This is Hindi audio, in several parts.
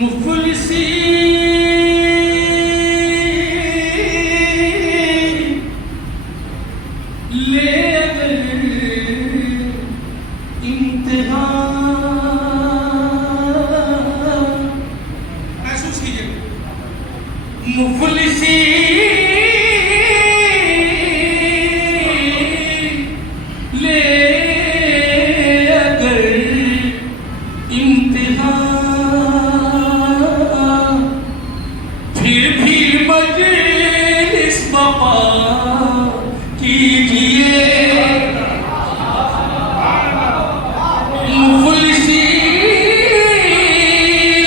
मुफलिसी ले अगर इंतहा महसूस कीजिए मुफलिसी ले अगर इंतहा फिर भी मजलिस बपा कीजिए मुफलिसी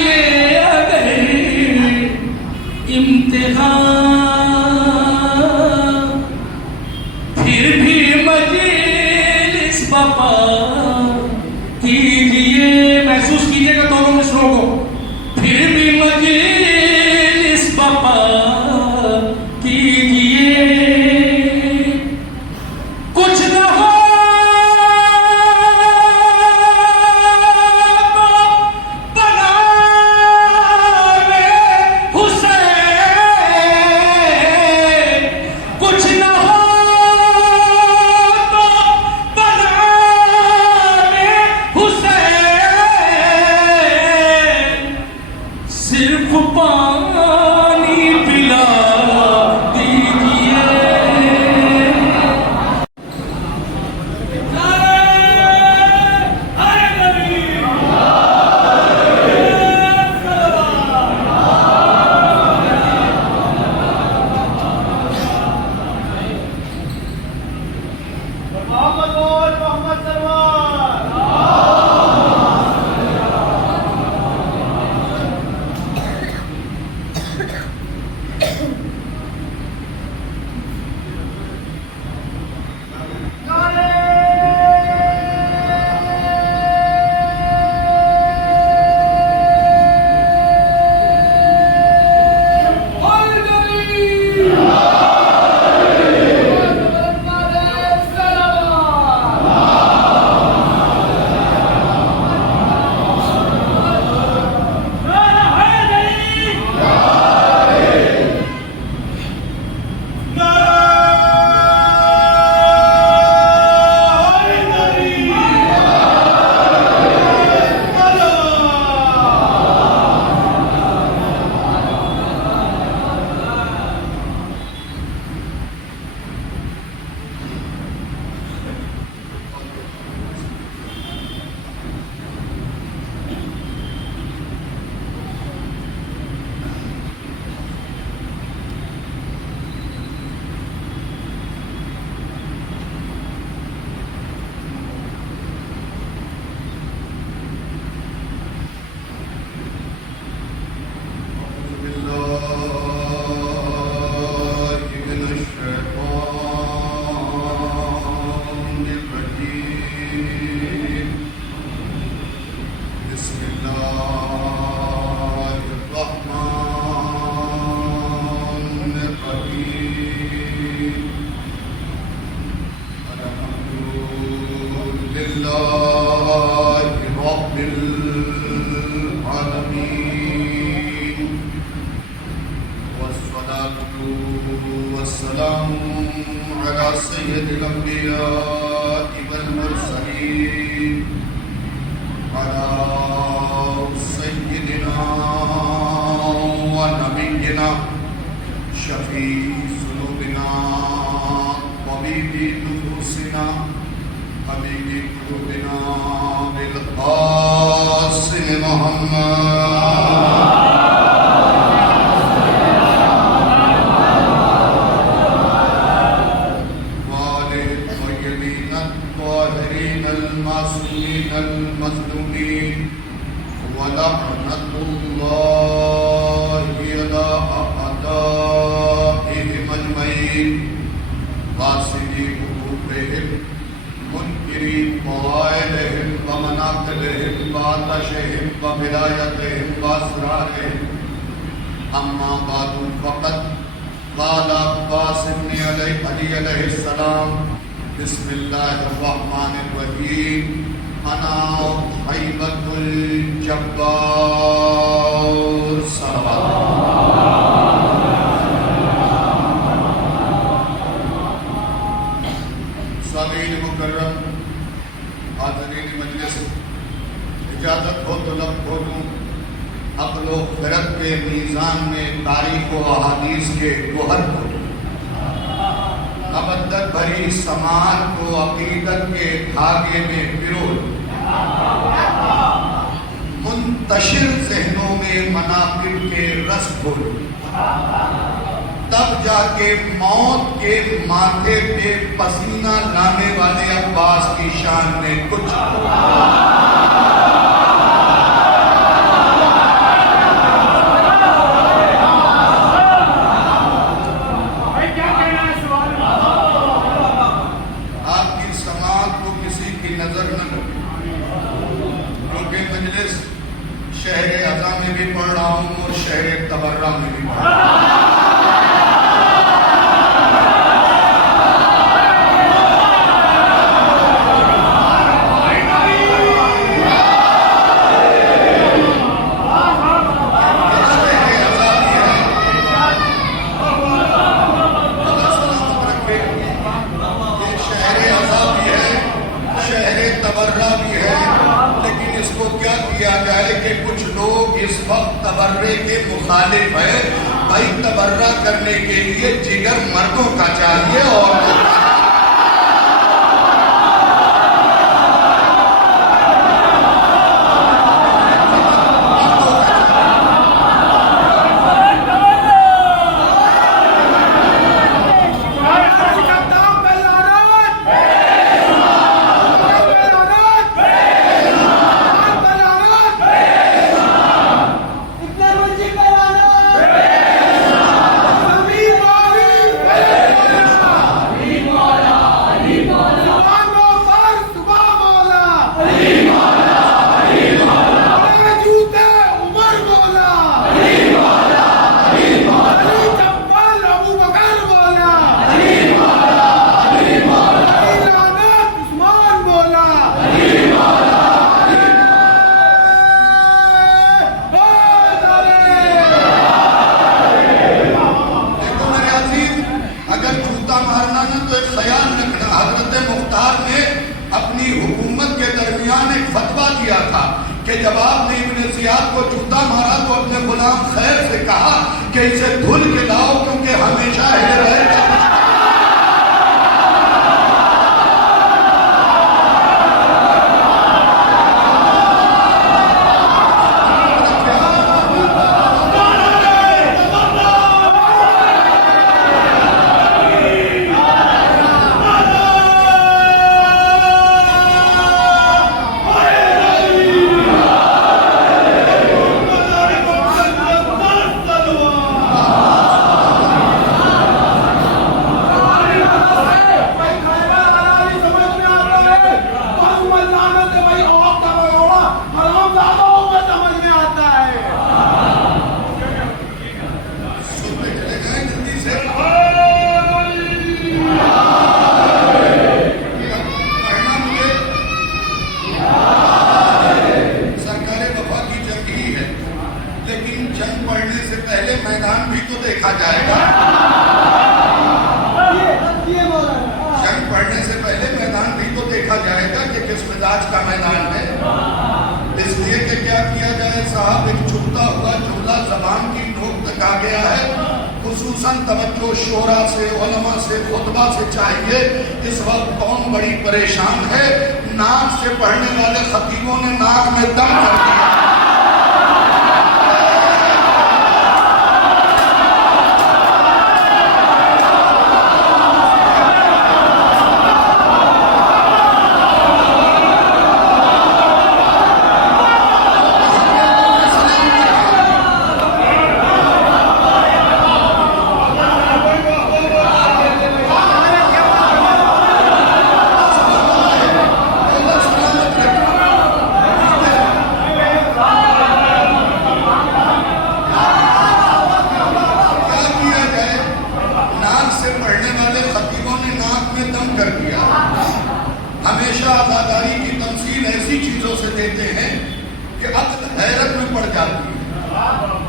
ले अगर इम्तिहान फिर भी मजलिस बपा कीजिए। महसूस कीजिएगा दोनों मिसरों को। फिर भी मजलिस बपा कीजिए। कुछ न हो तो बनावे हुसैन, कुछ न हो तो बनावे हुसैन, सिर्फ पानी पिला दीजिए। अम्मा बादु फ़क़त क़ाल अब्बास इब्न अली अलैहिस्सलाम बिस्मिल्लाहिर्रहमानिर्रहीम अना हैबतुल जब्बार मुकर्रम हाज़रीन मजलिस, इजाज़त हो तो लब खोलूँ अक़्ल व ख़िरत के मीज़ान में तारीख़ व अहादीस के गोहर खोलूँ, अबद्दत भरी समात को अक़ीदत के धागे में पिरो, मुंतशिर ज़हनों में मनाक़िब के रस खोलूँ, तब जाके मौत के माथे पे पसीना लाने वाले अब्बास की शान में कुछ आपकी समात को किसी की नजर न लगे, क्योंकि मजलिस शहर अज़ा में भी पढ़ रहा हूँ और शहर तबर्रा में भी पढ़ रहा हूँ। तबर्रे के मुखालिफ है भाई, तबर्रा करने के लिए जिगर मर्दों का चाहिए और कि जब आपने इब्ने ज़ियाद को जूता मारा तो अपने गुलाम खैर से कहा कि इसे धुल के लाओ, क्योंकि हमेशा रहेगा। तवज्जो शोरा से, उलमा से, खुतबा से चाहिए। इस वक्त कौम बड़ी परेशान है, नाक से पढ़ने वाले खतीबों ने नाक में दम कर दिया।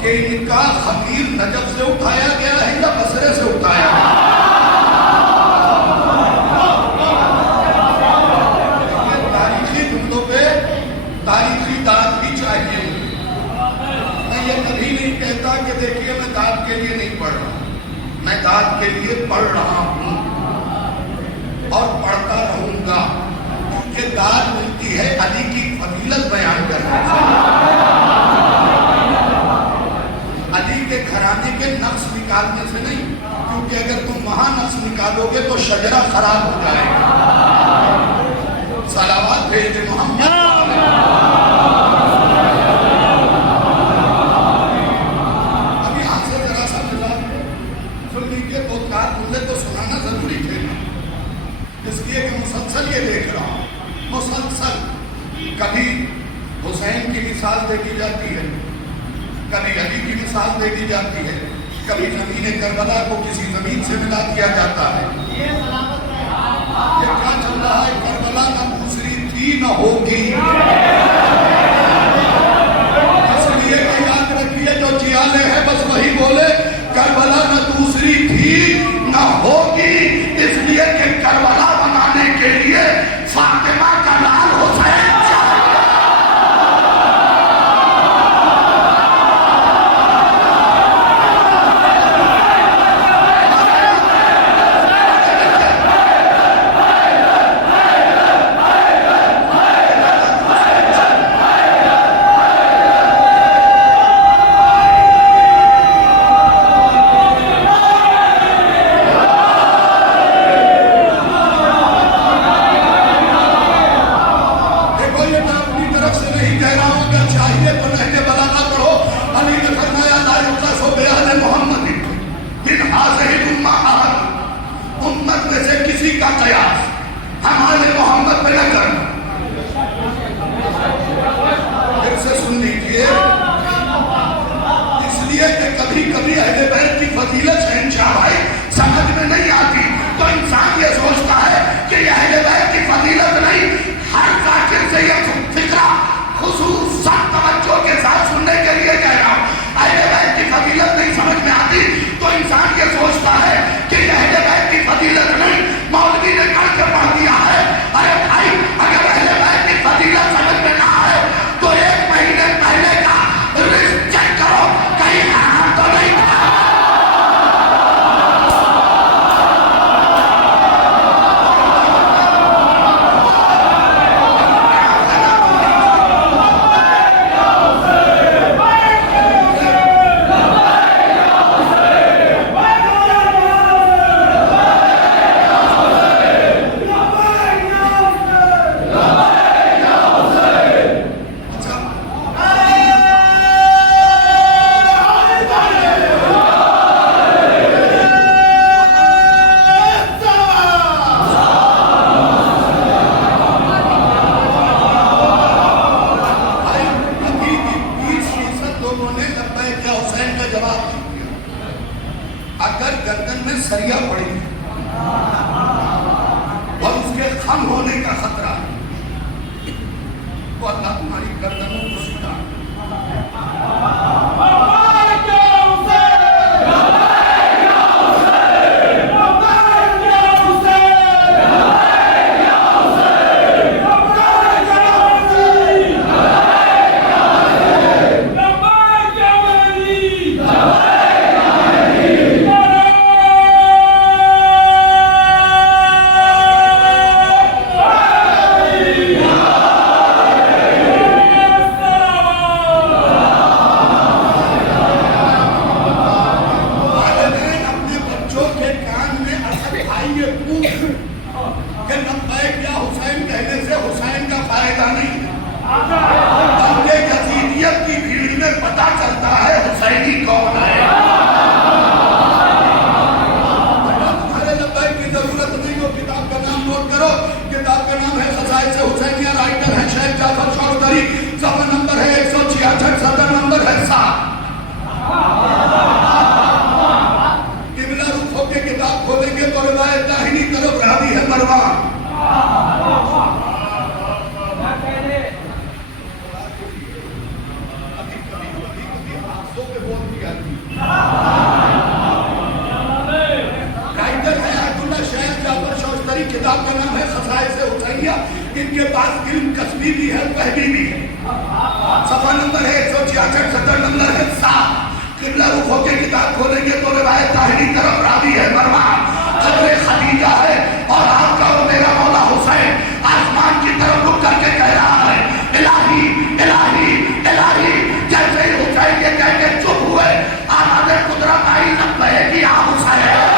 कि इनका खमीर नजफ से उठाया गया है या बसरे से उठाया गया? औलाद के लिए पढ़ रहा हूं और पढ़ता रहूंगा। ये दाद मिलती है अली की फजीलत बयान करने से, अली के घराने के नक्श निकालने से नहीं, क्योंकि अगर तुम वहां नक्श निकालोगे तो शजरा खराब हो जाएगा। सलावत भेज दे मोहम्मद। अब यहां से जरा सा मिजाज सुन लीजिए, दो चार मुझे तो सुनाना जरूरी थे, इसलिए कि मुसलसल ये देख रहा हूं, मुसलसल कभी हुसैन की मिसाल दे दी जाती है, कभी अली की मिसाल दे दी जाती है, कभी जमीन करबला को किसी जमीन से मिला दिया जाता है। ये क्या चल रहा है? करबला न दूसरी थी न होगी, इसलिए कि याद रखिए जो जियाले हैं बस वही बोले करबला न दूसरी थी न होगी, इसलिए कि करबला बनाने के लिए फातिमा का लाल हुसैन इनके पास इल्म कसबी भी है, फहमी भी है। सफा नंबर है 166, सदर नंबर है 7। किबला रुख होकर किताब खोलेंगे तो रिवायत दाहिनी तरफ रावी है मरवा कदरे खदीजा है और आपका और मेरा मौला हुसैन आसमान की तरफ रुक करके कह रहा है इलाही इलाही इलाही। जैसे ही हुसैन ये कह के चुप हुए आवाज़े कुदरत आई लब्बैक या हुसैन।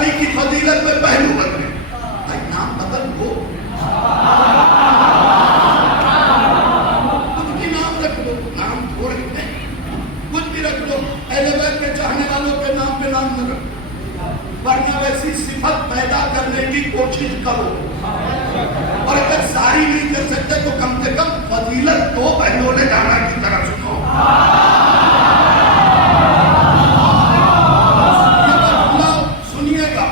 अली की फजीलत में पहलू बदले। भाई नाम बदल लो, कुछ भी नाम रख लो, नाम छोड़ के कुछ भी रख लो। अहले बैत के चाहने वालों के नाम पे नाम न रखो, वरना वैसी सिफत पैदा करने की कोशिश करो। और अगर सारी नहीं कर सकते तो कम से कम फजीलत तो पहलू ने जाना की तरह सुनो। सुनिएगा,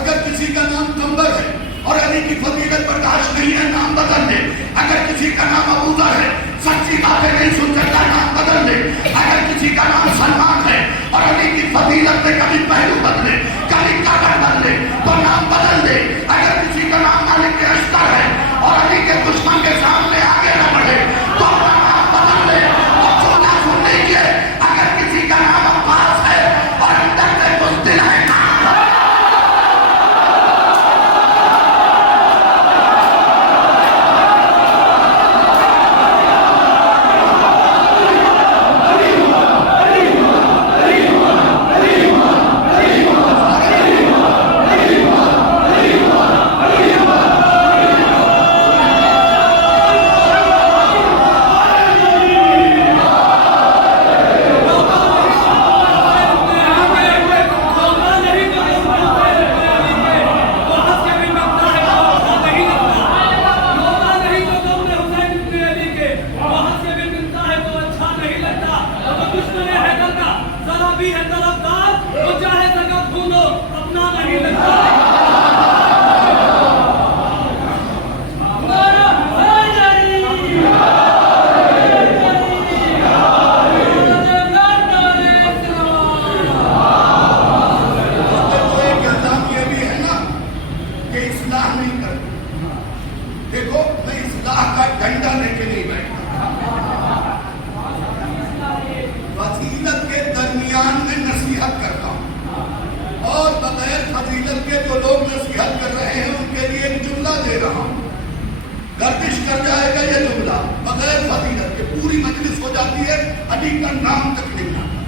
अगर किसी का नाम कंबर है और अली की फजीलत बर्दाश्त नहीं है, नाम बदल दे। अगर किसी का नाम अबूजर है, सच्ची बातें नहीं सुन सकता, नाम बदल दे। अगर किसी का नाम सलमान है और अली की फजीलत में कभी पहलू बदले, कभी कागज बदले, तो नाम बदल दे। अगर किसी का नाम मालिक के अस्तर है और अली के दुश्मन के सामने आगे न बढ़े, तो अपना नाम बदल दे। और सुनना सुन लीजिए, अगर किसी का नाम अब्बास है और अंदर से बुज़दिल है, गर्दिश कर जाएगा ये जुमला, बगैर फजीलत के पूरी मजलिस हो जाती है, अली का नाम तक नहीं आता।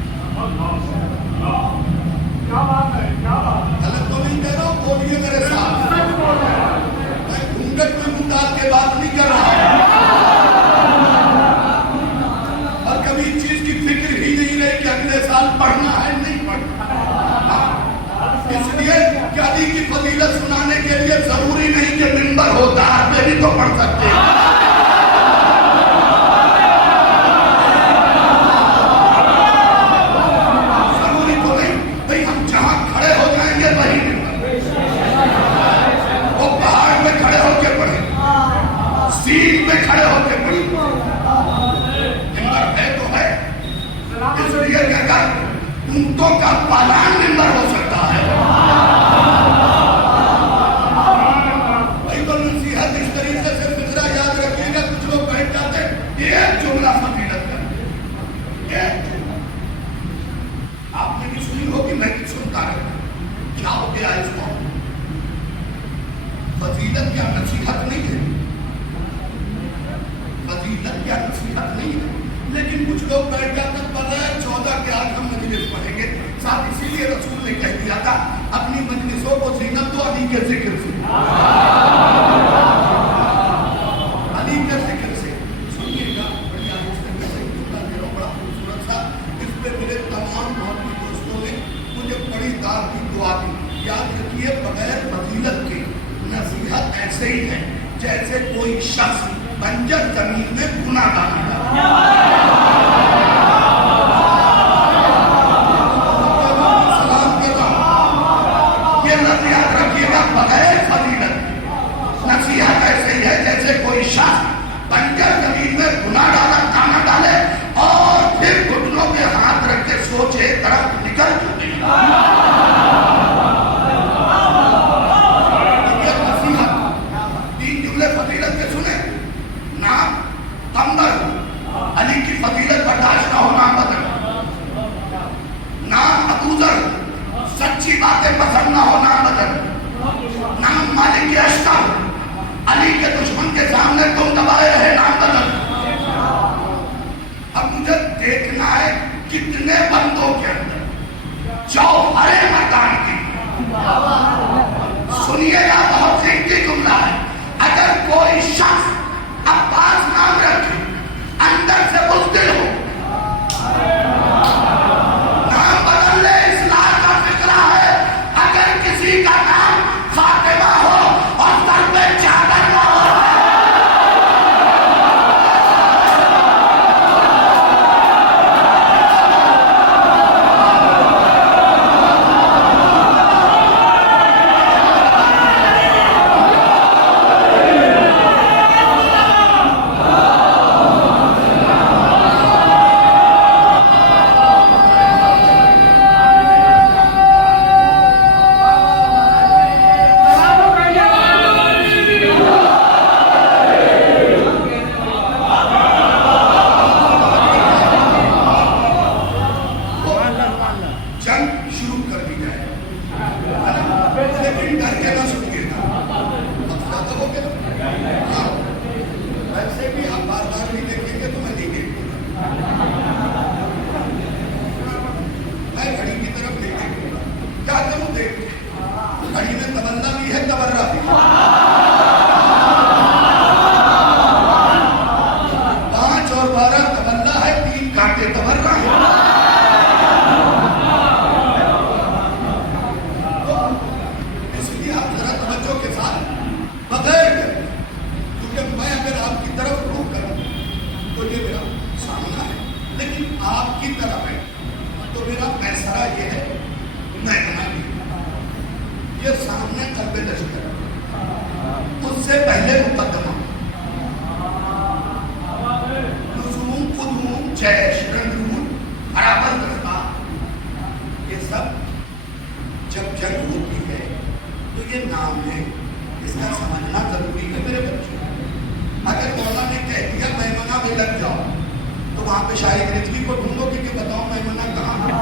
गलत तो नहीं कह रहा हूँ, बोलिए मेरे साथ। मैं घूंघट में मुंह डाल के बात नहीं कर रहा हूँ, और कभी इस चीज की फिक्र ही नहीं रही कि अगले साल पढ़ना है नहीं पढ़ना। इसलिए कि अली की फजीलत सुनाने के लिए जरूरी नहीं कि मिंबर हो, दार पे भी तो पढ़ सकते हैं। जरूरी तो नहीं भाई, हम जहां खड़े हो जाएंगे वही वो पहाड़ पे खड़े होके पढ़े, सील पे खड़े होके पढ़े। मिंबर है तो है, इसलिए कहकर ऊंटों का पालान मिंबर हो सकता है। आपने भी सुनी होगी, मैं भी सुनता रहता। क्या हो गया इसको? फजीलत क्या नसीहत नहीं है? फजीलत क्या नसीहत नहीं है? लेकिन कुछ लोग बैठ जाते बगैर 14 के आज हम मजलिस पढ़ेंगे। साथ इसीलिए रसूल ने कह दिया था अपनी मजलिसों को जीनत दो अली के जिक्र से, अली के जिक्र से। सुनिएगा, बढ़िया बड़ा खूबसूरत सा, इस पे मेरे तमाम मोहब्बती दोस्तों ने मुझे बड़ी दाद की दुआ दी। याद रखिए, बगैर फजीलत के नसीहत ऐसे ही है जैसे कोई शख्स बंजर जमीन में गुनाह डालेगा। ये नसीहत रखिएगा, बगैर फजीलत नसीहत ऐसे ही है जैसे कोई शख्स बंजर जमीन में गुनाह डाला, दाना डाले और फिर घुटनों पे हाथ रख के सोचे तरफ निकल चुके। फजीलत के सुने, नाम कंबर, अली काटे तबर रहा है। तो इसलिए आप जरा तवज्जो के साथ बगैर डरे, क्योंकि मैं अगर आपकी तरफ रुक करूं तो ये मेरा सामना है, लेकिन आपकी तरफ है तो मेरा फैसला ये है, मैं बना ये सामने कल्बे लश्कर, उससे पहले मुकदमा, लुजूम कुदूम जैश रंगून हराबल करना, ये सब जब जंग होती है तो ये नाम है, इसका समझना जरूरी है मेरे बच्चों। अगर मौला ने कह दिया मैमना में लग जाओ तो वहां पे शायद रिजवी को ढूंढोगे कि बताओ मैमना कहाँ है।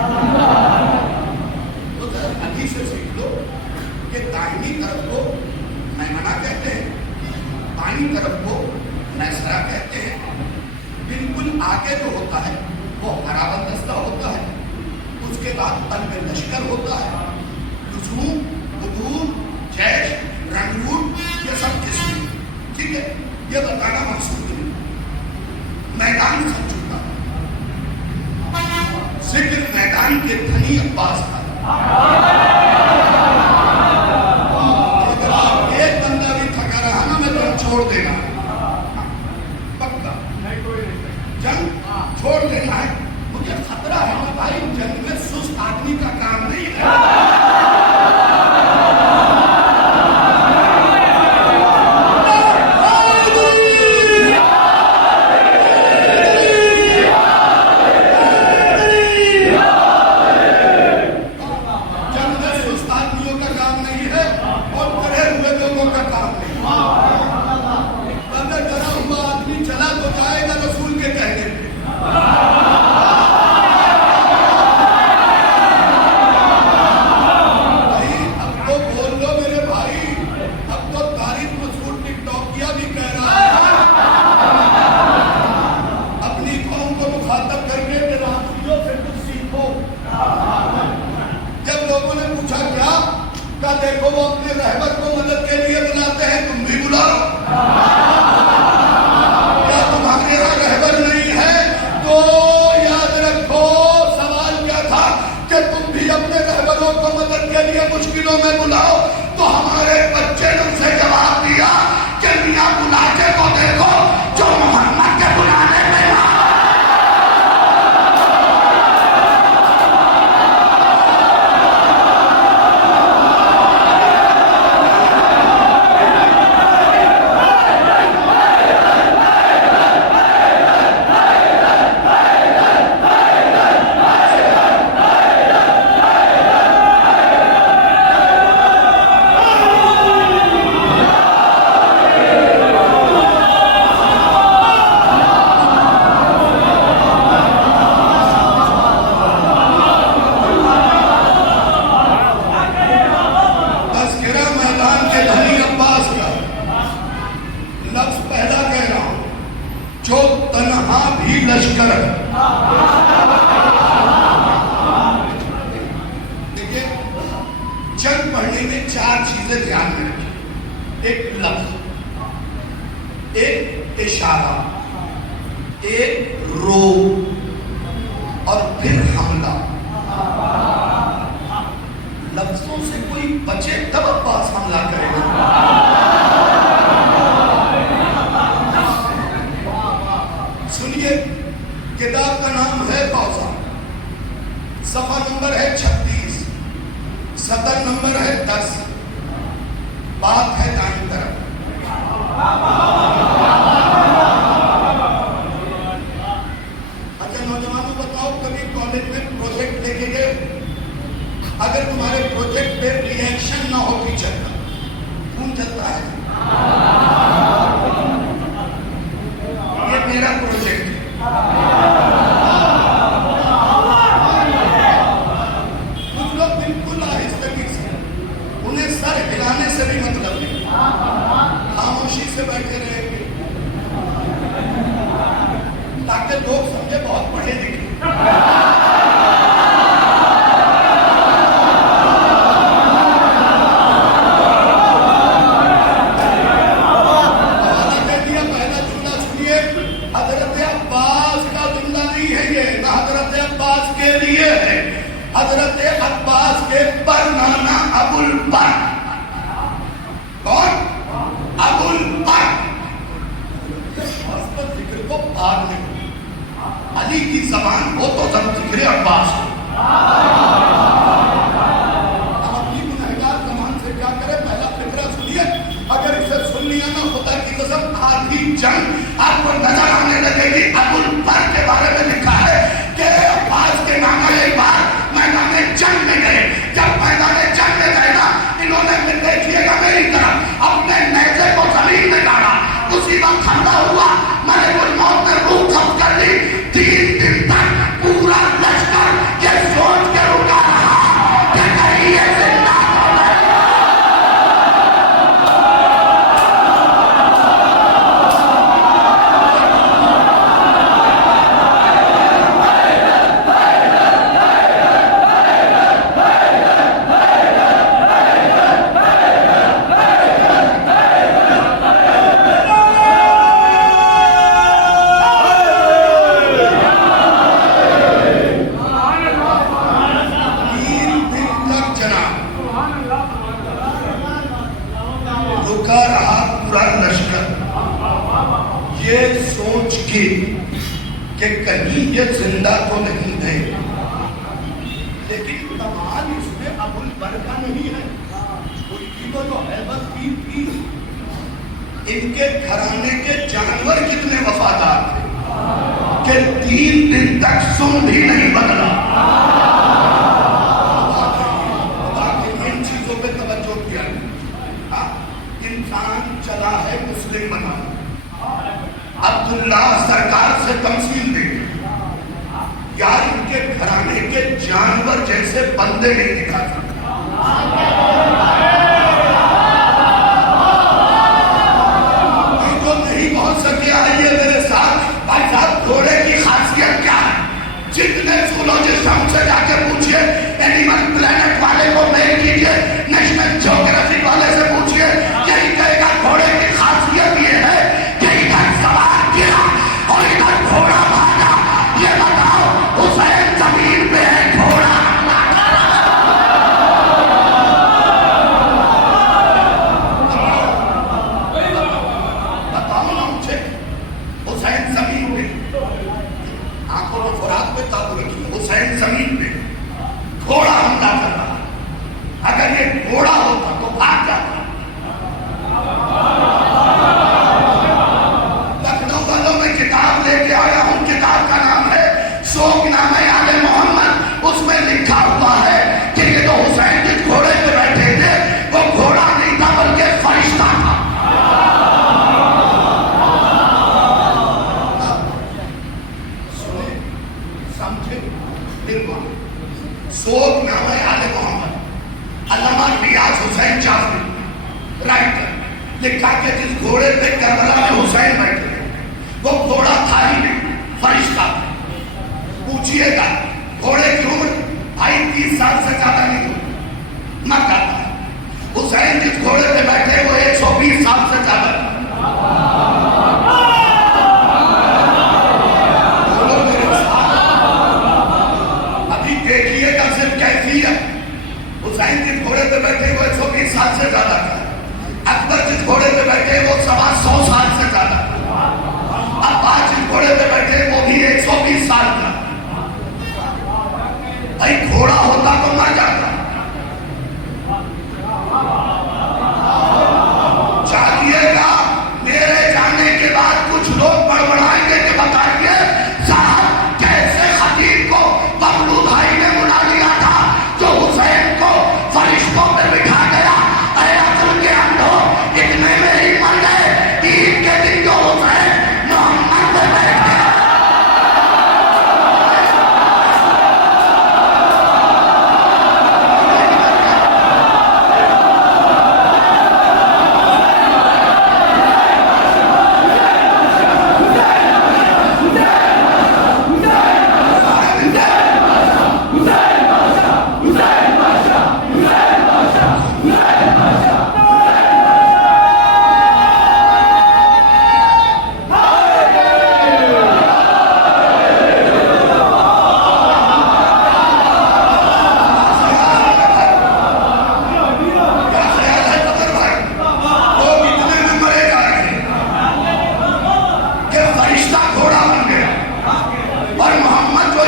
तो अभी से सीख लो कि दाहिनी तरफ को मैमना कहते हैं, बाईं तरफ को मैसरा कहते हैं, बिल्कुल आगे जो होता है वो हराबल दस्ता होता है, उसके बाद कल्बे लश्कर होता है, लुजूम हुजूम जैश रंगून, ये सब किस्में, ठीक है। ये बताना मकसूद है, मैदान सब चुका, जिक्र मैदान के धनी अब्बास का। एक बंदा भी थका रहा ना मैं तो छोड़ देना पक्का, जंग छोड़ देना है। मुझे खतरा है ना भाई, जंग में सुस्त आदमी का काम नहीं है। देखो वो अपने रहबर को मदद के लिए बुलाते हैं, तुम भी बुलाओ। क्या तुम्हारे यहाँ रहबर नहीं है तो याद रखो सवाल क्या था कि तुम भी अपने रहबरों को मदद के लिए मुश्किलों में बुलाओ। तो हमारे बच्चे ने उसे जवाब दिया कि मियां बुलाते को देखो जो मोहम्मद के बुलाने में एक इशारा, एक रो और फिर हमला। लफ्जों से कोई बचे तब अब्बास हमला करेगा। सुनिए, किताब का नाम है फौजा, सफा नंबर है 36, सतर नंबर है 10, बात है दाईं तरफ। अच्छा नौजवानों बताओ, कभी कॉलेज में प्रोजेक्ट लेके गए? अगर तुम्हारे प्रोजेक्ट पे रिएक्शन ना हो टीचर का, खून चलता है। ये मेरा प्रोजेक्ट है। कुछ लोग बिल्कुल आहिस्तगी से, उन्हें सर हिलाने से भी मतलब नहीं, खामोशी से बैठे रहेंगे ताकि लोग समझे बहुत पढ़े लिखे। हजरत अब्बास का जुमला नहीं है ये, दिए हैं हजरत अब्बास के परनाना अबुल बर्क। कौन? अबुल बर्क। जिक्र को बाद में अली की जबान हो तो जब जिक्र अब्बास हो। अपनी गुनहगार जबान से क्या करे? पहला फिक्रा सुनिए, अगर इसे सुन लिया ना खुदा की कसम आधी जंग आपको नजर आने लगेगी। अबुल बर्क के बारे में लिखा है कि अब्बास के नाना एक बार मैदान जंग में गए। जब मैदान जंग में गए ना, इन्होंने देखिएगा मेरी तरफ अपने नेज़े को जमीन में गाड़ा। उसी वक्त हमला हुआ, मलिकुल मौत ने रूह कब्ज कर ली। 3 दिन तक पूरा लश्कर ये सोच के रुका रहा कि कहीं ये जिंदा तो नहीं। रुका रहा पूरा लश्कर ये सोच के कि कहीं ये जिंदा तो नहीं है। लेकिन कमाल इसमें अबुल बर्क का नहीं है, उनकी तो जो है बस थी। इनके घराने के जानवर कितने वफादार थे कि 3 दिन तक सुन भी नहीं बदला। इन चीजों पे तवज्जो किया। इंसान चला है मुस्लिम बना। अब्दुल्ला सरकार से तमसील दे यार, इनके घराने के जानवर जैसे बंदे नहीं दिखाते। जो नहीं पहुंच सके आइए मेरे साथ। भाई साहब, घोड़े की खासियत क्या है? जितने जूलॉजिस्ट हमसे जाके पूछिए, एनिमल प्लेनेट वाले को मेल कीजिए, नेशनल ज्योग्राफिक वाले से पूछिए, यही कहेगा घोड़े की खासियत ये है कि इधर सवार गिरा और इधर घोड़ा भागा। ये बताओ, हुसैन जमीन पे है, घोड़ा बताओ ना मुझे। हुसैन जमीन पे, आंखों और खुराक पे ताबू रखिए। हुसैन जमीन पे, घोड़ा हमला कर रहा। अगर ये घोड़ा होता तो भाग जाता। लखनऊ वालों में किताब लेके आया हूं, किताब का नाम है शोकनामे आले मोहम्मद। उसमें लिखा हुआ है कि ये तो हुसैन जिस घोड़े पे बैठे थे वो घोड़ा नहीं था बल्कि फरिश्ता था। सुने, समझे, शोकनामे आले मोहम्मद, अल्लामा रियाज हुसैन जाफरी राइटर, लिखा कि जिस घोड़े पे करबला में हुसैन बैठे वो घोड़ा था ही नहीं, फरिश्ता। पूछिएगा घोड़े की उम्र भाई 30 साल से ज्यादा नहीं हुई, मत आता। हुसैन जिस घोड़े पे बैठे वो 120 साल से ज्यादा। अभी देखिएगा सिर्फ कैफियत। हुसैन जिस घोड़े पे बैठे वो 120 साल से ज्यादा था। अकबर जिस घोड़े पे बैठे वो 125 साल से ज्यादा था। अब्बास जिस घोड़े पे बैठे वो भी 120 साल का।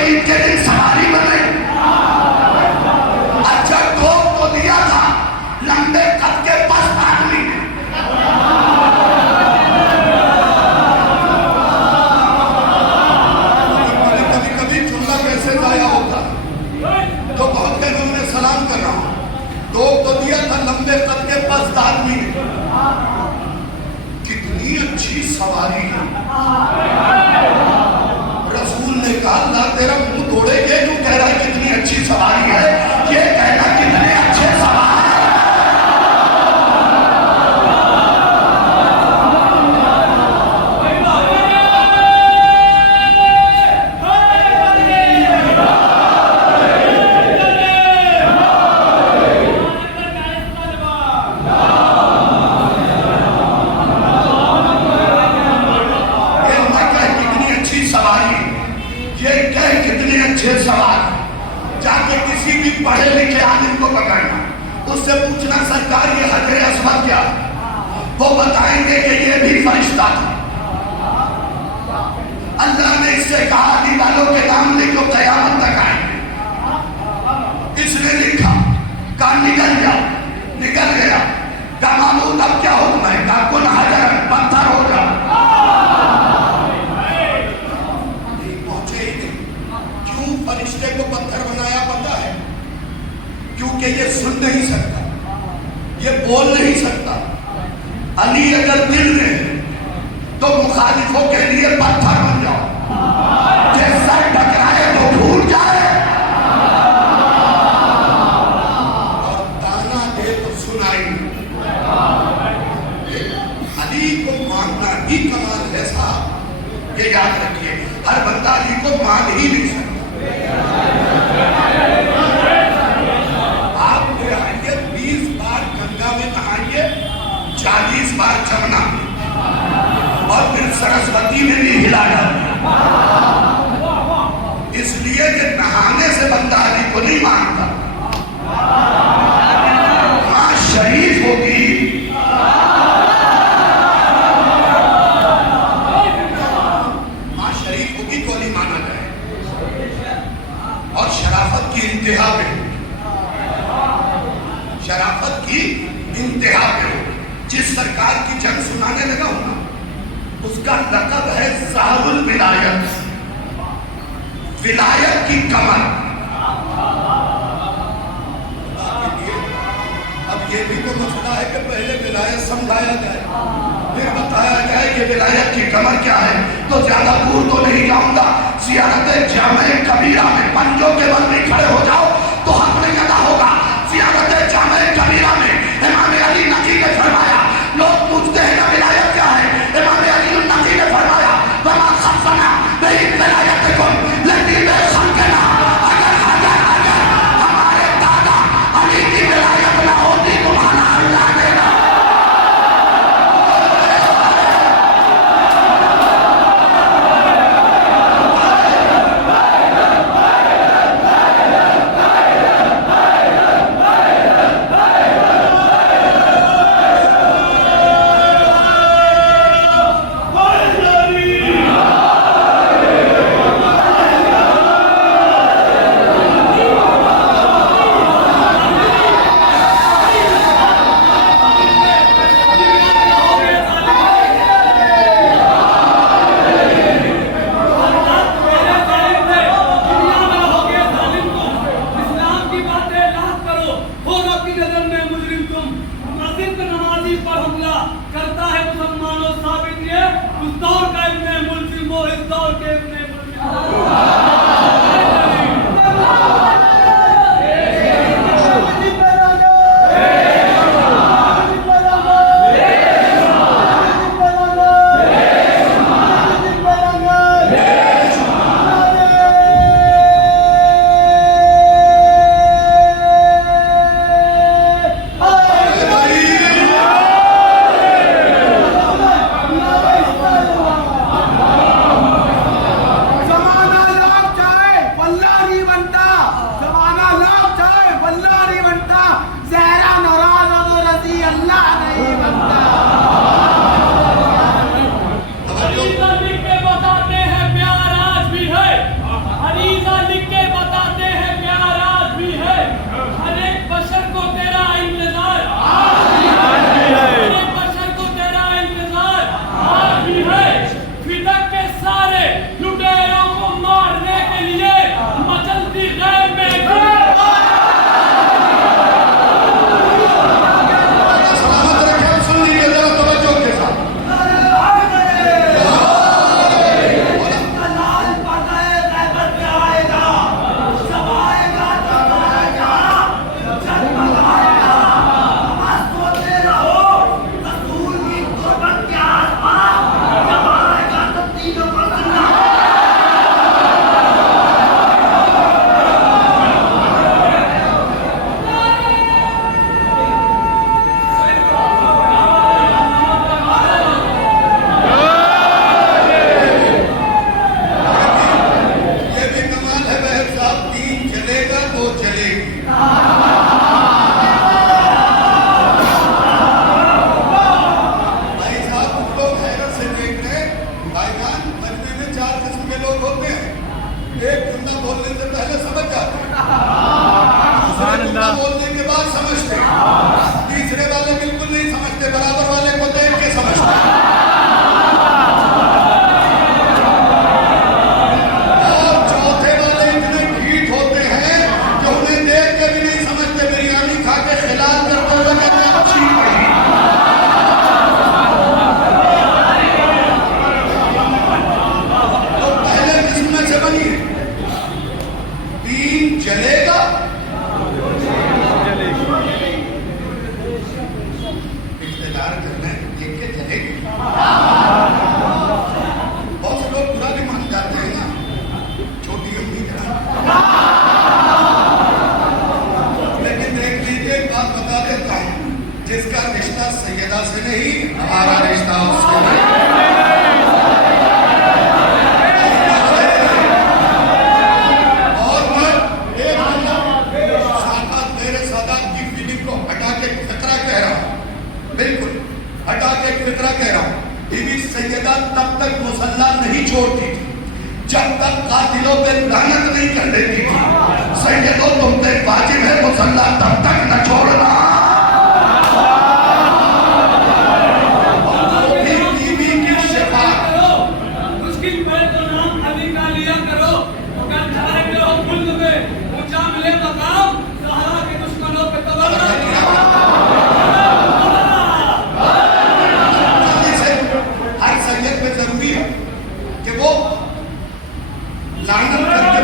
ईद के दिन सवारी बने। अच्छा ठोक तो दिया था लंबे कद के पस्त आदमी ने। कभी कभी जुमला कैसे जाया होता तो बहुत कहते मैं सलाम कर रहा हूं। ठोक तो दिया था लंबे कद के पस्त आदमी ने। कितनी अच्छी सवारी है। रसूल ने कहा अल्लाह तेरा मुंह तोड़े, ये तू कह रहा है कितनी अच्छी सवारी है, ये कहना कितने अच्छे सवार सवाल। जाके किसी भी पढ़े लिखे आदमी को पकड़ना, उससे पूछना सरकार ये हजरे अस्वद क्या, वो बताएंगे कि ये भी फरिश्ता था। अल्लाह ने इससे कहा अली वालों के नाम लिखो कयामत तक आएंगे। इसने लिखा, कहा निकल जाओ, निकल गया। कहा मामूद अब क्या हुक्म है? कहा कुल हजर पत्थर हो जाओ। फरिश्ते को पत्थर बनाया पता है? क्योंकि ये सुन नहीं सकता, ये बोल नहीं सकता। अली अगर दिल में तो मुखालिफों के लिए पत्थर बन जाओ, ये सर टकराए तो फूट जाए और ताना दे तो सुनाई। अली को मानना ही कमाल है साहब, ये याद रखिए। हर बंदा अली को मान ही नहीं सकता। आप नहाइए 20 बार गंगा में नहाइए, 40 बार जमुना और फिर सरस्वती में भी हिला डालिए। इसलिए कि नहाने से बंदा अली को नहीं मानता। मां शरीफ होगी, मां शरीफ होगी तो नहीं माना जाए। और शराफत की इंतहा पे, शराफत की इंतहा पे हो। जिस सरकार की जंग सुनाने लगा हूं ना, उसका लक़ब है ज़हरुल विलायत, विलायत की कमर। अब ये भी तो मसला है कि पहले विलायत समझाया जाए, फिर बताया जाए कि विलायत की कमर क्या है। तो ज्यादा दूर तो नहीं जाऊंगा। ज़ियारत जामे कबीरा में पंजों के बल में खड़े हो जाओ तो हक नहीं अदा होगा। ज़ियारत जामे कबीरा में इमाम अली नकी ने फरमाया, लोग पूछते हैं ना विलायत क्या है, इमाम अली नकी ने फरमाया वमा खफना नहीं विलायत को लेकिन खलकना। अगर हमारे दादा अली की विलायत ना होती तो माना अल्लाह ने ना। पहले समझ जाते हैं, दूसरे जुमला बोलने के बाद समझते हैं, तीसरे वाले बिल्कुल नहीं समझते, बराबर वाले को देख के समझते हैं। और चौथे वाले इतने ढीठ होते हैं कि उन्हें देख के भी नहीं समझते, बिरयानी खा के खिलाल करते हुए कहते हैं अच्छी बनी। तो पहले किस्म से बनी है, तीन जलेगा इख्तियार करना है, देख के जलेगी। बहुत से लोग बुरा भी मान जाते हैं ना, छोटी उम्मीद है। लेकिन देख लीजिए, एक बात बता देता हूं, जिसका रिश्ता सैयदा से नहीं, हमारा रिश्ता उससे नहीं। और मैं एक सादात मेरे सादात की फीलिंग को हटा के फिक्रा कह रहा हूं, बिल्कुल हटा के फिक्रा कह रहा हूं। बीबी सैयदा तब तक मुसल्ला नहीं छोड़ती थी जब तक कातिलों पे लानत नहीं कर देती थी। सैयदों तुम पे वाजिब है मुसल्ला तब तक न छोड़ना। बीबी की शिफा मुश्किल में तो नाम अली का लिया करो, अगर खड़ा करो मुल्क में ऊंचा मिले मकाम, सहारा के दुश्मनों पे तवज्जो। हर सैयद पे जरूरी है कि वो लानत करके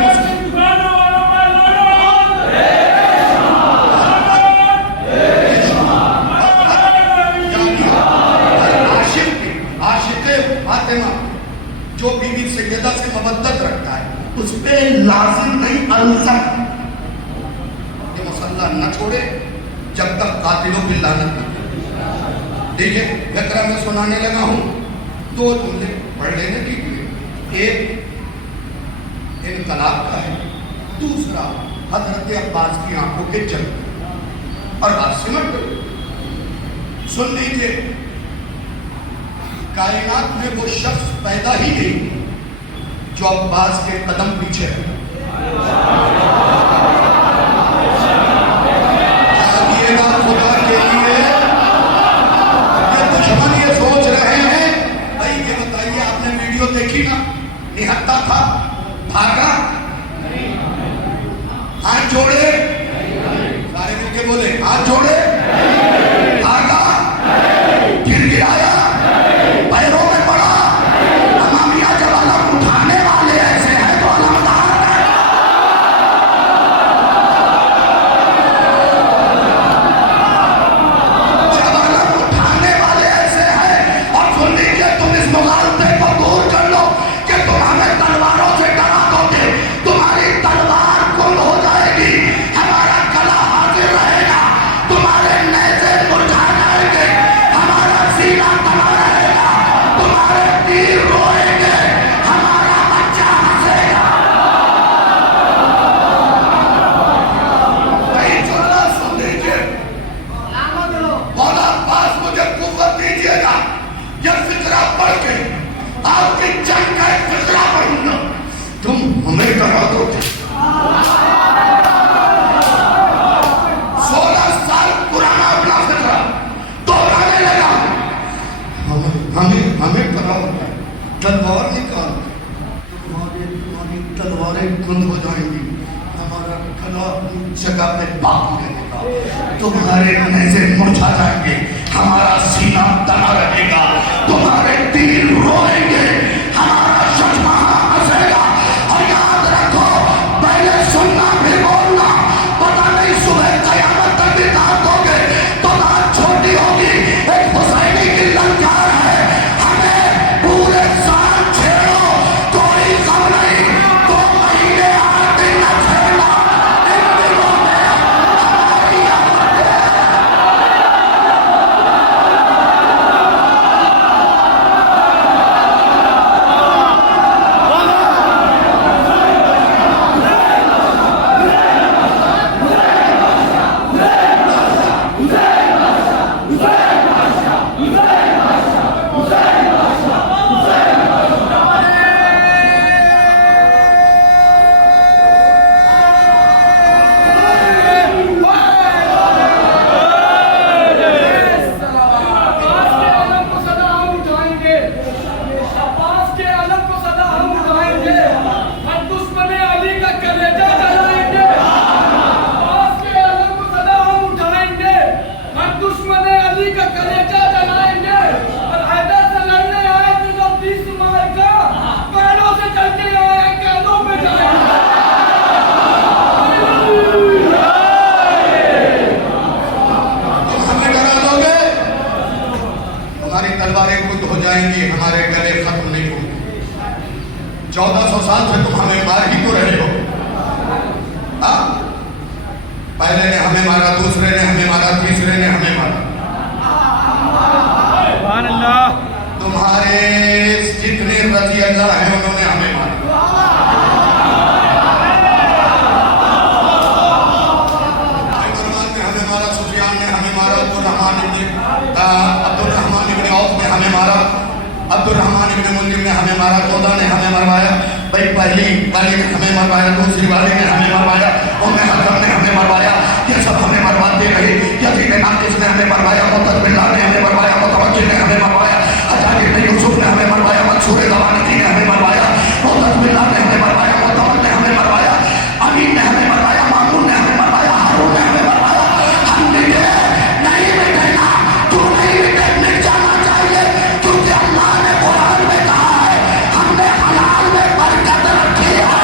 जो बीबी सैयदा से मबद्दत रखता है उस पे लाजिम नहीं अल्ज़म कि मुसल्ला न छोड़े जब तक कातिलों की लानत न करे। देखिए फिक्रा में सुनाने लगा हूं, दो जुमले पढ़ लेने दीजिए। एक इनकलाब का है, दूसरा हजरत अब्बास की आंखों के जल और बात सिमट गई। सुन लीजिए, कायनात में वो शख्स पैदा ही नहीं जो अब्बास के कदम पीछे है। जागिएगा खुदा के लिए, ये दुश्मन ये सोच रहे हैं। भाई ये बताइए, आपने वीडियो देखी ना, निहत्ता था, भागा, हाथ जोड़े, सारे मिलके बोले हाथ जोड़े, भागा, गिर गिराया, पैरों में पड़ा। अमामिया जब अलम उठाने वाले ऐसे हैं तो अलमदार है। जब अलम उठाने वाले ऐसे हैं, और सुन लीजिए, तुम इस मुगालते को दूर कर लो कि तुम हमें तलवारों से डरा दोगे, तुम्हारी तलवार गुम हो जाएगी, हमारा गला हाजिर रहेगा, तुम्हारे नेज़े मुरझा जाएंगे, हमारा सीना तमा रहेगा, तुम्हारे तीर रोएंगे, हमारा बच्चा हंसेगा। कहीं जुमला सुन लीजिए, मौला अब्बास मुझे कुव्वत दीजिएगा, यह फिक्रा पढ़ के आपकी जंग का एक फिक्रा पढ़ूंगा, तुम हमें डरा दोगे। 16 साल पुराना अपना फिक्रा दोहराने लगा। हमें कराओ, तलवार निकाल, तुम्हारी तलवारें गुंद हो जाएंगी, हमारा गला जगह पे बांध देगा, तुम्हारे नेज़े मुरझा जाएंगे, हमारा सीना तना रहेगा, तुम्हारे तीर रोएंगे, हमारा शर्मा हंसेगा। और याद रखो, पहले सुनना भी बोलना, पता नहीं सुबह कयामत तक भी रात होगे तो रात छोटी होगी। एक हुसैनी की ललकार है, हमें पूरे साल छेड़ो, कोई गम नहीं, 2 महीने 8 दिन न छेड़ना, इन दिनों में हमारी आमद है। कलेजा जलाएंगे, आवाज के आलम को सदा हम उठाएंगे। हम दुश्मन अली का कलेजा जलाएंगे और हैदर से लड़ने आए थे जो 20 मार का पैरों से चलते आए कैदों पे जाएंगे। हमारी तलवारें कुछ हो जाएंगी, हमारे गले खत्म नहीं होंगे। 1400 साल से तुम हमें मार ही तो रहे हो। हाँ? पहले ने हमें मारा, दूसरे ने हमें मारा, तीसरे ने हमें मारा। तुम्हारे जितने रजी अल्लाह है उन्होंने हमें मारा। हमें मारा, सुफियान ने हमें मारा, अब्दुर्रहमान इब्न औफ ने हमें मारा, अब्दुर्रहमान इब्न मुंजिम ने हमें मारा, चौदह ने हमें मरवाया। भाई पहली वाली ने हमें मरवाया, दूसरी वाली ने हमें मरवाया, उम्मे हज़रत ने हमें मरवाया। ये सब हमें मरवाते रहे। यजीद नाक़िस ने हमें मरवाया, मुअत्तद बिल्लाह ने हमें मरवाया, मुतवक्किल ने हमें मरवाया, हज्जाज इब्न यूसुफ ने हमें मरवाया, मंसूर ज़बानी ने हमें मरवाया, मुअत्तद बिल्लाह ने हमें मरवाया, मुतवक्किल ने हमें मरवाया, अमीन ने हमें मरवाया, मामून ने हमें मरवाया, हारून ने हमें मरवाया। हम नहीं मिटेगा, तू नहीं मिट जाना चाहिए, क्योंकि अल्लाह ने कुरान में कहा है, हमने हलाल में बरकत रखी है।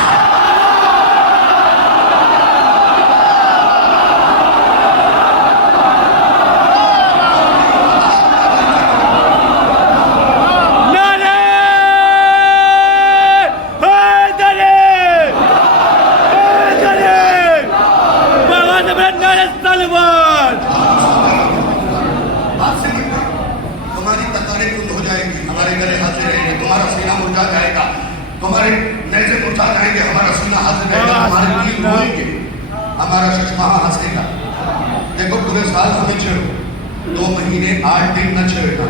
तुम्हारी तलवारें कुंद हो जाएंगी, हमारे गले हाजिर रहेंगे, तुम्हारा सीना मुरझा जाएगा, तुम्हारे नेज़े मुरझा जाएंगे, हमारा सीना हाजिर रहेगा, हमारे दिल रोएंगे, हमारा चश्मा हंसेगा। देखो पूरे साल हमें छेड़ो, 2 महीने 8 दिन न छेड़ना।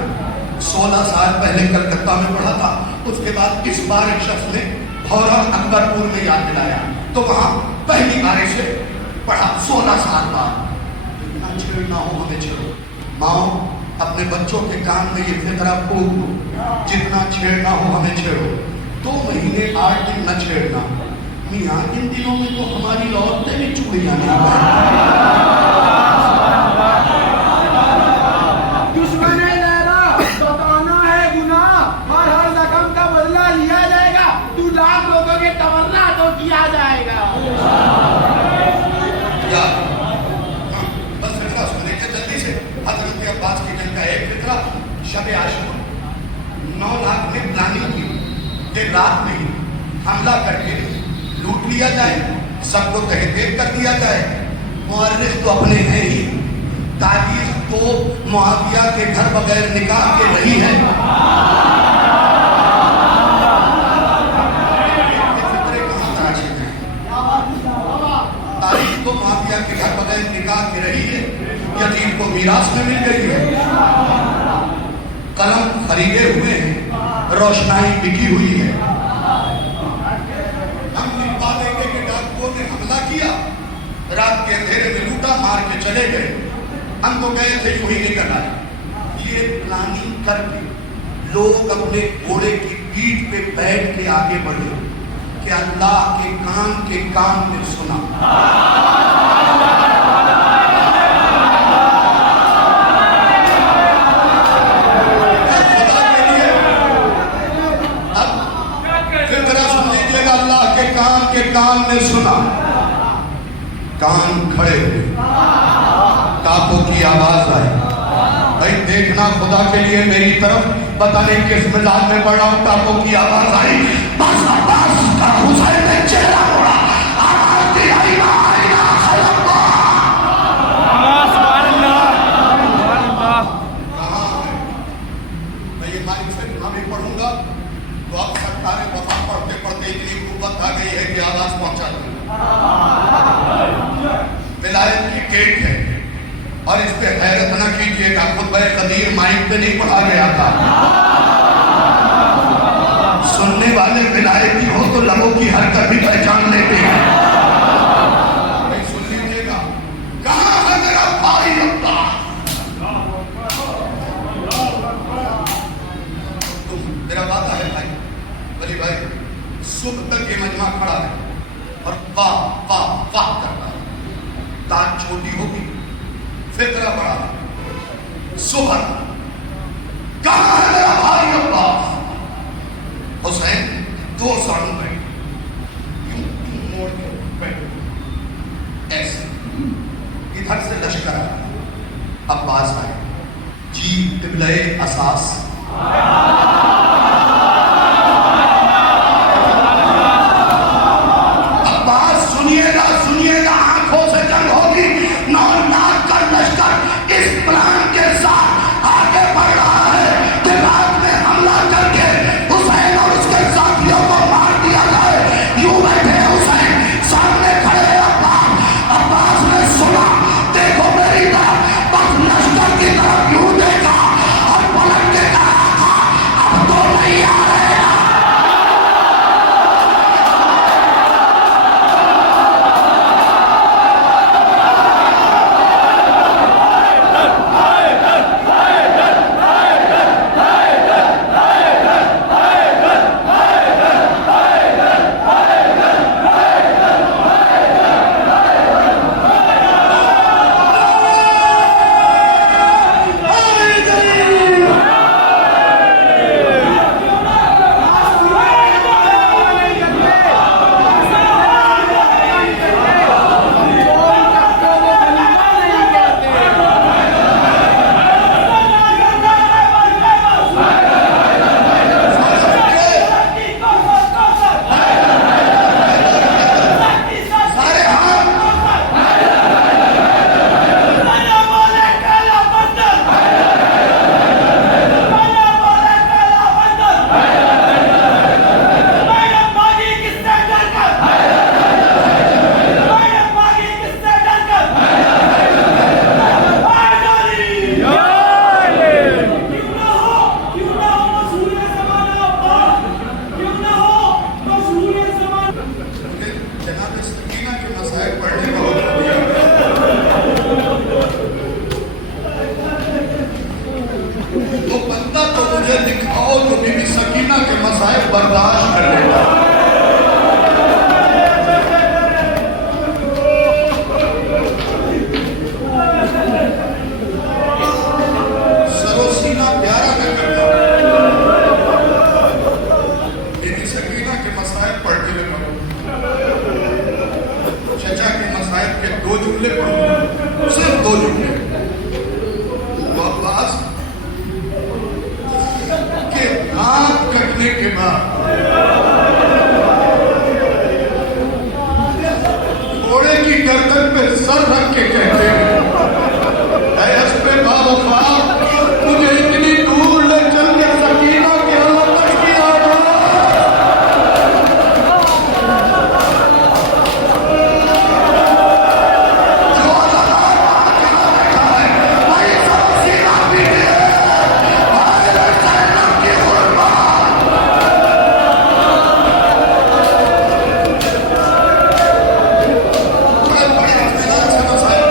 16 साल पहले कलकत्ता में पढ़ा था, उसके बाद इस बार एक शख्स ने भौरा अकबरपुर में याद दिलाया, तो वहां पहली बार से पढ़ा 16 साल बाद। जितना छेड़ना हो हमें छेड़ो। माओ अपने बच्चों के कान में ये फितरा फूंक दो, जितना छेड़ना हो हमें छेड़ो। 2 महीने 8 दिन न छेड़ना। मियाँ इन दिनों में तो हमारी औरतें भी चूड़ियां नहीं दुश्मन है लहरा, बताना है गुनाह और हर जख्म का बदला लिया जाएगा। तू लाख लोगों के तमन्ना तो किया जाएगा। बस फितरा सुन लीजिए जल्दी से। हजरत अब्बास की जंग का एक फितरा शब आशूरा 9 लाख ने प्लानिंग की कि रात में ही हमला करके लूट लिया जाए, सबको तहकीक कर दिया जाए। मुअर्रिख तो अपने हैं ही, तारीख तो मुआविया के घर बगैर निकाह के रही है। फितरे कहाँ तराशे गए? तारीख तो मुआविया के घर बगैर निकाह की रही है, यतीम को मीरास में मिल गई है, कलम खरीदे हुए हैं, रोशनाई बिकी हुई है। हम लिखवा देंगे कि डाकुओं ने हमला किया, रात के अंधेरे में लूटा, मार के चले गए, हम तो गए थे यूं ही निकल आए। ये प्लानिंग करके लोग अपने घोड़े की पीठ पे बैठ के आगे बढ़े कि अल्लाह के कान में सुना। के कान ने सुना, कान खड़े हुए, कापों की आवाज आई। भाई देखना खुदा के लिए मेरी तरफ, पता नहीं किस मिजाज में पड़ रहा हूं। कापों की आवाज आई, बस अब्बास का हुसैन ने चेहरा मोड़ा, आवाज दी आई ना खलब्बा। कहाँ है? मैं ये माइक मैं पढ़ूंगा तो अब सरकारें वफा पढ़ते पढ़ते इतनी कुव्वत आ गई है कि आवाज पहुंचा दी। विलायत की गेट है और इस पे हैरत न कीजिएगा, खुतबा कदीर माइक पे नहीं पढ़ा गया था। सुनने वाले विलायती हो तो लोगों की हरकत भी पहचान लेते हैं। सुन लीजिएगा, कहाँ है मेरा भाई अब्बास? मेरा वादा है भाई, बली भाई, सुबह तक ये मजमा खड़ा है और अफवाह करना। ताज छोटी होगी, फितरा बड़ा, सुबह कहां है मेरा भाई अब्बास? हुसैन दो सालों में यूं मोड़ के बैठ, ऐसे इधर से लश्कर आया, अब्बास आए, जी किबले असास। अब्बास सुनिएगा सुनिएगा, आंखों से जंग होगी, 9 लाख का लश्कर इस प्लान के साथ आगे बढ़ रहा है कि रात में हमला करके हुसैन और उसके साथियों को मार दिया जाए। यूं बैठे हुसैन, सामने खड़े हैं अब्बास। अब्बास ने सुना, देखो मेरी तरफ, बस लश्कर की तरफ यूं देखा और पलट के कहा, अब तो नहीं आ रहे। बर्दाश्त कर लेगा। सरोसीना प्यारा न करता, लेकिन सकीना के मसाइल पढ़ते हुए पढ़ो, चचा के मसाइल के 2 जुमले पढ़ो, सिर्फ 2 जुमले। अब्बास के दांत कटने के बाद घोड़े की गर्दन पे सर रख के कहते हैं, ऐ हस्बे बावफा, मुझे इतनी दूर ले चल के सकीना के हालत की आवाज़। जो अल्लाह बैठा है, भाई सरोसीना भी है, भाई सैनब की कुर्बान। बड़े बड़े इत्मीनान से मसाइल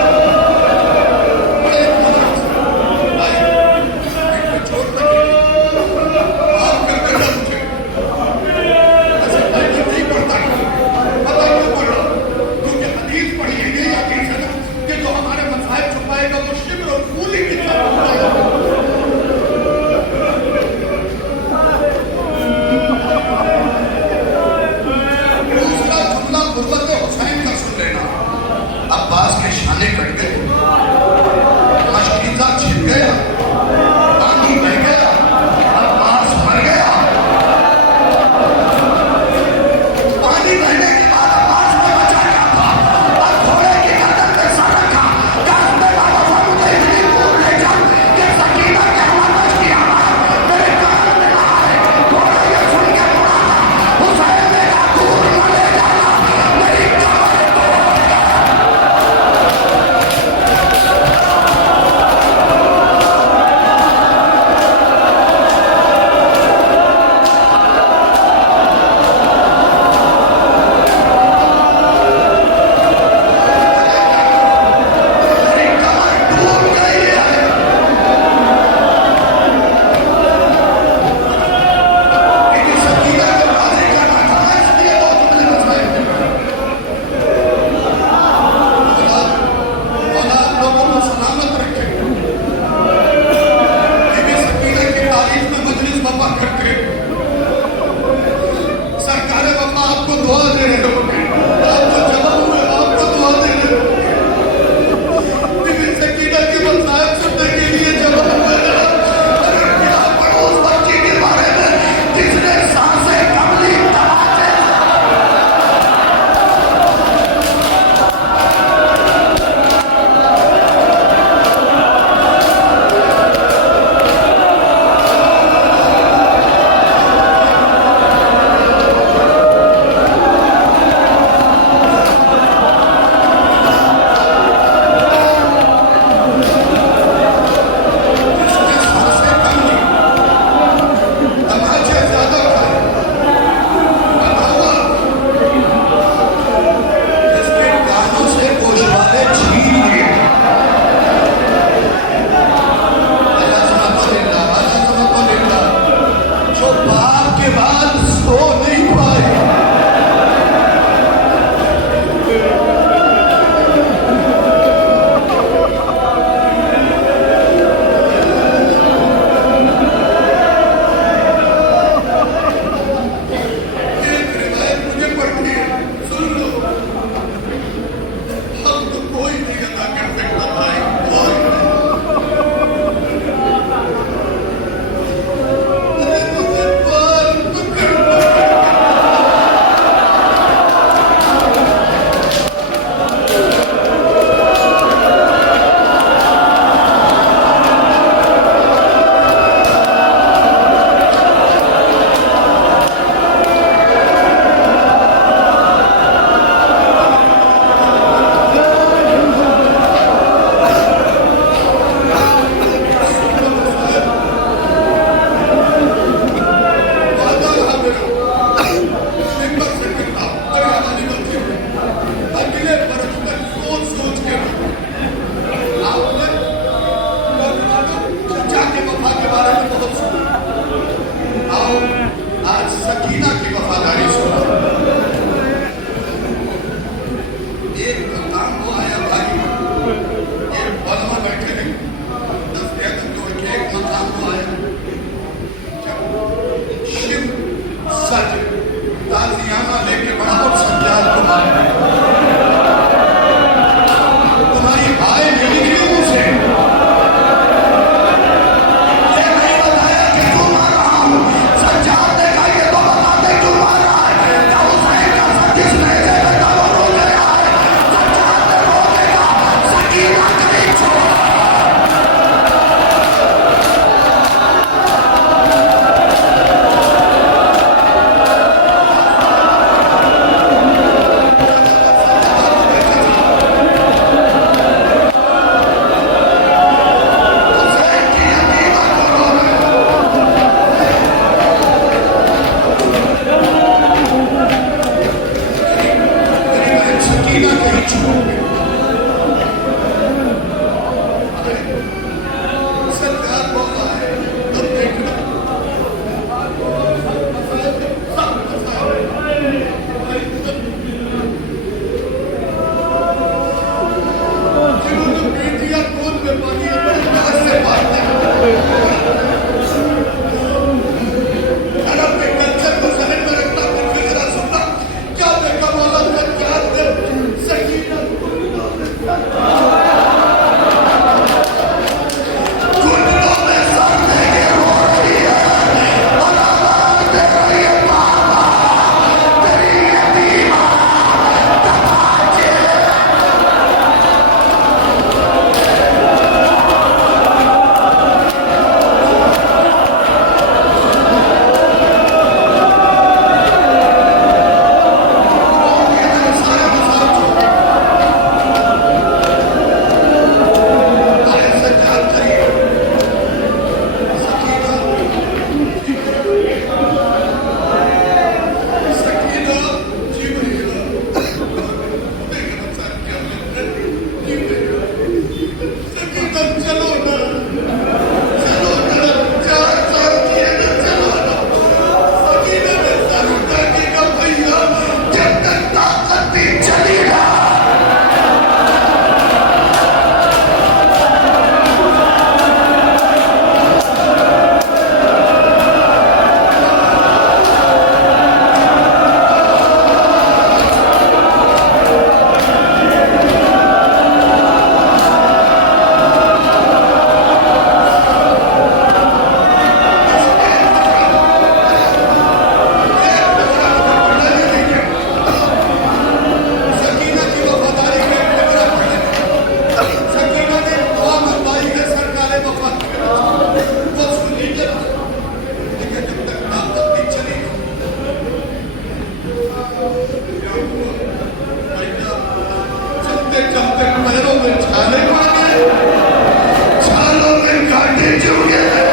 सकीना कहीं छूट गई। सरकार बोला है तो देखना जिन्होंने बेटियां गोद में पाली है बड़े प्यार से पालते हैं। अरब के कल्चर को जहन में रखना, फिर भी जरा सुनना क्या देखा मौला ने क्या दे सकीना घुटनों में सर लेके रो रही है और आवाज दे रही है बाबा तेरी यतीमा तमाचे। सारे मसाल छोड़ आए सज्जाद करिए सकीना सकीना जी भैया देखना सर क्या कहते हैं जी भैया सकीना चलो ना चार साल किए ना चलो ना। सकीना ने सर उठा के कहा भैया जब तक ताकत भी चली ना सकीना की वफादारी के फिक्र पड़े। सकीना ने दुआ मंगवाई है सरकारे वफात के वो सुनी के लेकिन जब तक ताकत भी चली क्या हुआ भैया चलते चलते पैरों में छाले पड़ गए, छालों में कांटे चुभ गए।